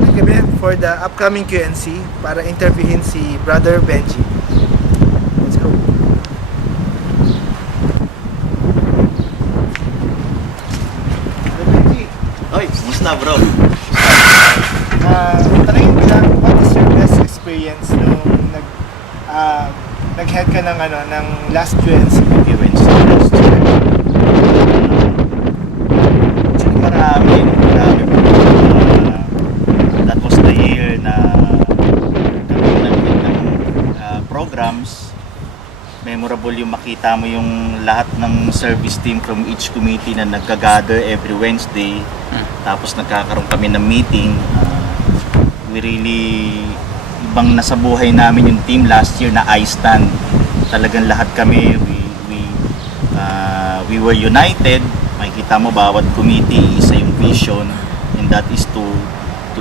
ulit kami for the upcoming QNC para interviewin si Brother Benji. Let's go. Brother Benji, Oy, kumusta bro? tanongin ko lang, what is your best experience nung nag-head ka ng, ng last QNC? QNC last year. Actually, marami. That was the year na kami ng programs. Memorable yung makita mo yung lahat ng service team from each committee na nagka-gather every Wednesday. Tapos nagkakaroon kami ng meeting. We really, ibang nasa buhay namin yung team last year na I-stand. Talagang lahat kami, we were united. Makikita mo bawat committee, isa yung vision, and that is to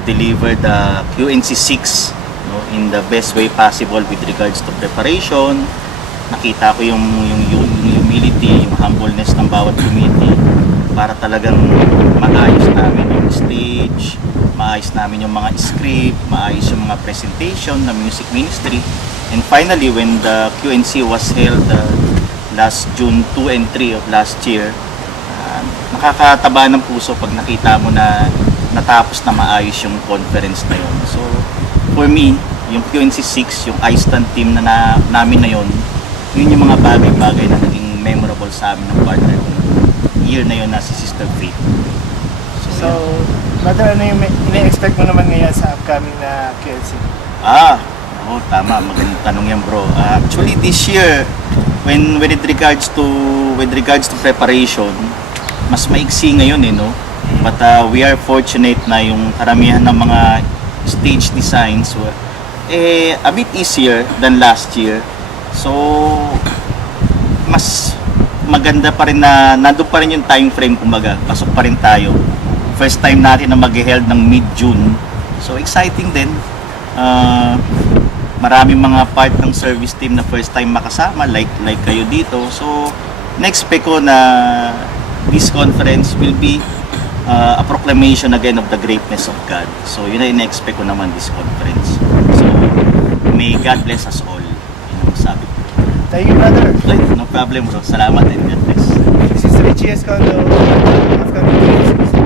deliver the QNC 6 in the best way possible with regards to preparation. Nakita ko yung humility, yung humbleness ng bawat committee para talagang maayos namin yung stage, maayos namin yung mga script, maayos yung mga presentation ng music ministry. And finally, when the QNC was held last June 2 and 3 of last year, nakakataba ng puso pag nakita mo na natapos na maayos yung conference na yun. So, for me, yung QNC 6, yung I-Stand team na namin na yun, yun yung mga bagay-bagay na naging memorable sa amin ng partner ko year na yun na si Sister Faith. So, Brother, ano yung ina-expect mo naman ngayon sa upcoming na QNC? Tama, magandang tanong yan bro. Actually this year, when with regards to preparation, mas maiksi ngayon no? But we are fortunate na yung karamihan ng mga stage designs were a bit easier than last year. So, mas maganda pa rin na nandun pa rin yung time frame, kumbaga, pasok pa rin tayo. First time natin na mag-held ng mid-June. So, exciting din. Maraming mga part ng service team na first time makasama, like kayo dito. So, na-expect ko na this conference will be a proclamation again of the greatness of God. So, yun na in-expect ko naman this conference. So, may God bless us all. Yun ang sabi ko. Thank you, Brother. No problem bro. Salamat and God bless. This is Richie Escondo, upcoming QNC.